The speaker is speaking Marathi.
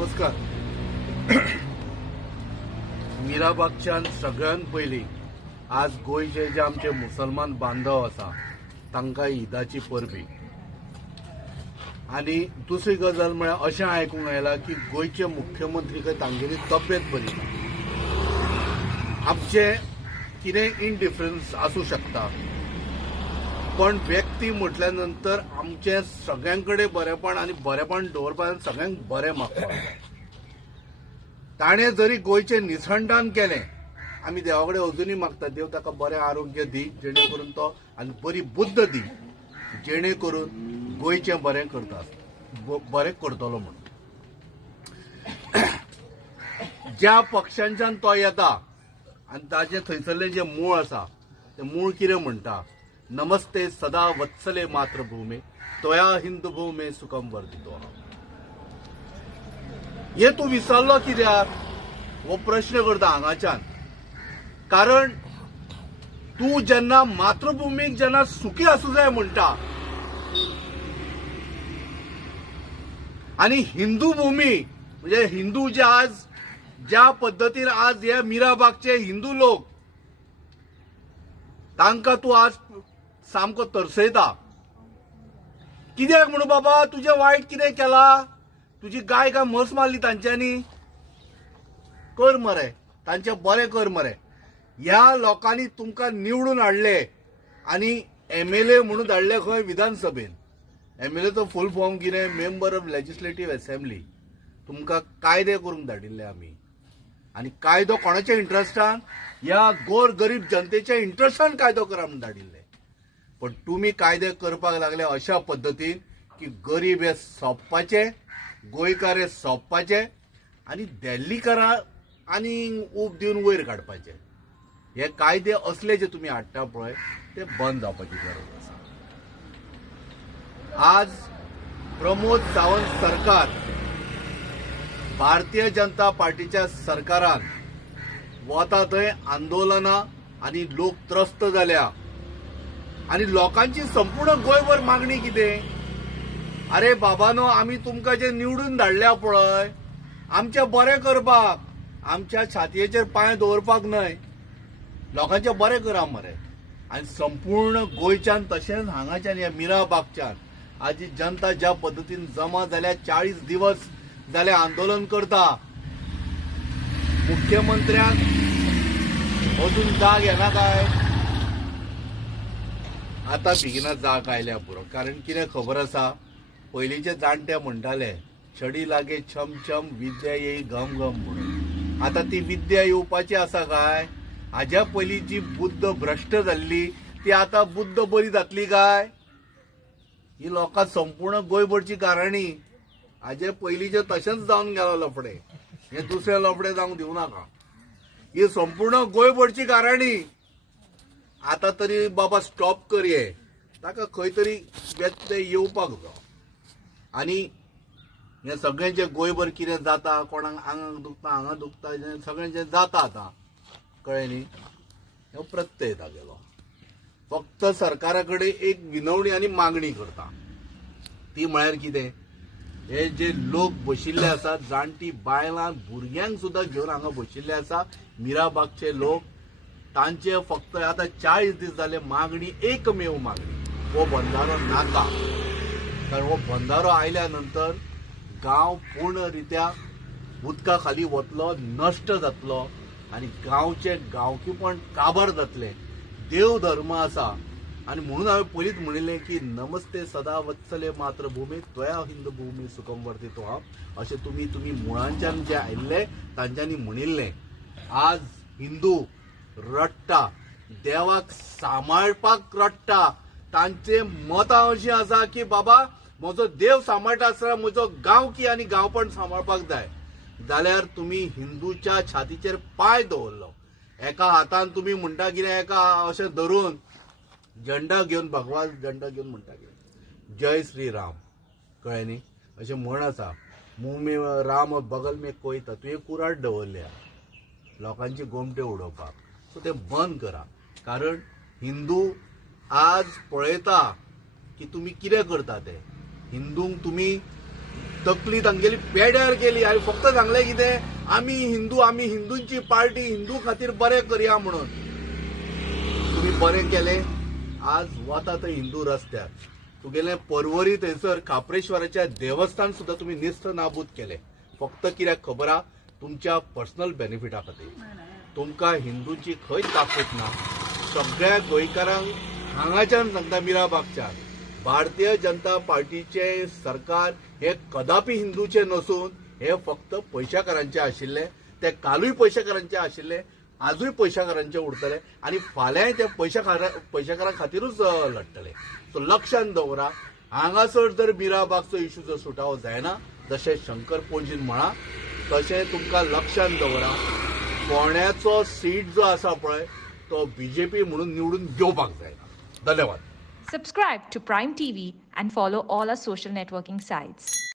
नमस्कार. मिराबागच्यान सगळ्यात पयलीं आज गोंयचे जे आमचे मुसलमान बांधव आसा तांकां ईदाची परबी. आनी दुसरी गजाल म्हळ्यार अशें आयकूंक आयलां की गोंयचे मुख्यमंत्री तांगेली तब्येत बरी ना. आमचे कितें इनडिफरन्स आसूं शकता, पण व्यक्ती म्हटल्या नंतर आमचे सगळ्यांकडे बरेपण आनी बरेपण दवरपाक सगळ्यांक बरें मागता. ताणें जरी गोंयचें निसंधान केलें, आमी देवा कडेन अजुनूय मागता देव ताका बरें आरोग्य दी, जेणे करून तो आनी बरी बुद्ध दी, जेणे करून गोंयचें बरें करता बरें करतलो म्हणून. ज्या पक्षांच्यान तो येता आनी ताचे थंयसरलें जें मूळ आसा तें मूळ कितें म्हणटा, नमस्ते सदा वत्सले मातृभूमे त्वया हिंदू भूमे सुखम वर्धितो. हे तूं विसरलो कित्याक हो प्रश्न करता हांगाच्यान. कारण तूं जेन्ना मातृभूमीक जेन्ना सुखी आसूं जाय म्हणटा आनी हिंदू भूमी म्हणजे हिंदू जे आज ज्या पद्दतीन आज हे मिराबागचे हिंदू लोक तांकां तूं आज सामको तरसयता. कित्याक म्हणून बाबा, तुजें वायट कितें केलां? तुजी गाय काय म्हस मारली तांच्यांनी? कर मरे, तांचें बरें कर मरे. ह्या लोकांनी तुमकां निवडून हाडले आनी MLA म्हणून धाडले खंय विधानसभेन. MLAचो फूल फॉर्म कितें? Member of legislative assembly. तुमकां कायदे करूंक धाडिल्ले आमी. आनी कायदो कोणाच्या इंट्रस्टान? ह्या गोर गरीब जनतेच्या इंट्रस्टान कायदो करा म्हणून धाडिल्ले. पण तुमी कायदे करपाक लागले अशा पद्दतीन की गरीब हे सोंपपाचे, गोंयकार हे सोंपपाचे आनी दिल्लीकारां आनी ऊब दिवन वयर काडपाचे. हे कायदे असले जे तुमी हाडटा पळय ते बंद जावपाची गरज आसा. आज प्रमोद सावंत सरकार, भारतीय जनता पार्टीच्या सरकारान वता थंय आंदोलनां आनी लोक त्रस्त जाल्या. आनी लोकांची संपूर्ण गोंयभर मागणी कितें? अरे बाबानो, आमी तुमकां जे निवडून धाडल्या पळय आमचें बरें करपाक, आमच्या छातयेचेर पांय दवरपाक न्हय, लोकांचें बरें करा मरे. आनी संपूर्ण गोंयच्यान तशेंच हांगाच्यान ह्या मिराबागच्यान आज जनता ज्या पद्दतीन जमा जाल्या, 40 दिवस जाले आंदोलन करता. मुख्यमंत्र्याक अजून जाग येना काय? आतां बेगिना जाग आयल्या पुरो. कारण कितें खबर आसा, पयलींचे जाणटे म्हणटाले छडी लागे छम छम विद्या येई घम घम म्हणून. आतां ती विद्या येवपाची आसा काय? हाज्या पयलीं जी बुद्ध भ्रश्ट जाल्ली ती आतां बुद्ध बरी जातली काय? ही लोकां संपूर्ण गोंयभरची कारणी. हाजे पयलींचे तशेंच जावन गेलो लफडे. हे दुसरे लफडे जावंक दिवं नाका. ही संपूर्ण गोंयभरची कारणी. आतां तरी बाबा स्टॉप कर हे. ताका खंय तरी व्यत्यय येवपाक जाय. आनी हे सगळें जे गोंयभर कितें जाता, कोणाक आंगाक दुखता, हांगा दुखता, सगळें जें जाता आतां, कळ्ळें न्ही, हो प्रत्यय तागेलो. फक्त सरकारा कडेन एक विनवणी आनी मागणी करता. ती म्हळ्यार कितें? हे जे लोक बशिल्ले आसात, जाणटी बायलां भुरग्यांक सुद्दां घेवन हांगा बशिल्ले आसा मिराबागचे लोक, तांचे फक्त आतां 40 दीस जाले मागणी, एकमेव मागणी, हो बंधारो नाका. कारण हो बंधारो आयल्या नंतर गांव पूर्णरित्या उदका खाली वतलो, नश्ट जातलो आनी गांवचे गांवकीपण काबार जातले. देव धर्म आसा आनी म्हणून हांवें पयलींच म्हणिल्लें की नमस्ते सदा वत्सले मातृभूमी त्वया हिंदू भूमी सुखम वर्धितो हा. अशें तुमी मुळांच्यान जे आयिल्ले तांच्यांनी म्हणिल्लें. आज हिंदू रडटा, देवाक सांबाळपाक रडटा. तांचे मतां अशीं आसा की बाबा, म्हजो देव सांबाळटा आसतना म्हजो गांवकी आनी गांवपण सांबाळपाक जाय. जाल्यार तुमी हिंदूच्या छातीचेर पांय दवरलो. एका हातान तुमी म्हणटा कितें, एका अशें धरून झेंडा घेवन, भगवा झेंडा घेवन म्हणटा कितें, जय श्री राम. कळ्ळें न्ही? अशें म्हण आसा, मुंह में राम बगल में कोयता. तुवें कुराड दवरल्या लोकांची गोमटे उडोवपाक. सो ते बंद करा. कारण हिंदू आज पळयता की तुमी कितें करता ते. हिंदूंक तुमी तकली तांगेली पेड्यार केली आणि फक्त सांगले कितें आमी हिंदूंची पार्टी हिंदू खातीर बरें करया म्हणून. तुम्ही बरें केलें. आज वता थंय हिंदू रस्त्यार तुगेलें पर्वरी थंयसर काप्रेश्वराच्या देवस्थान सुद्धा तुम्ही निस्त नाबूद केले. फक्त कित्याक खबर आहा तुमच्या पर्सनल बेनिफिटा खातीर. तुमकां हिंदूंची खंयच ताकद ना. सगळ्या गोंयकारांक हांगाच्यान सांगता मिराबागच्यान भारतीय जनता पार्टीचे सरकार हे कदापि हिंदूचे नसून हे फक्त पैशाकारांचे आशिल्ले. ते कालूय पैशाकारांचे आशिल्ले, आजूय पैशाकारांचे उरतले आणि फाल्यां ते पैशाकारां खातीरूच लढतले. सो लक्षांत दवरा. हांगासर जर मिराबागचो इशू जर सुटावो जायना जशें शंकर पोंजीन म्हणा तशें तुमकां लक्षांत दवरा फोंड्याचो सीट जो आसा पळय तो बीजेपी म्हणून निवडून घेवपाक जायना. धन्यवाद. Subscribe to Prime TV and follow all our social networking sites.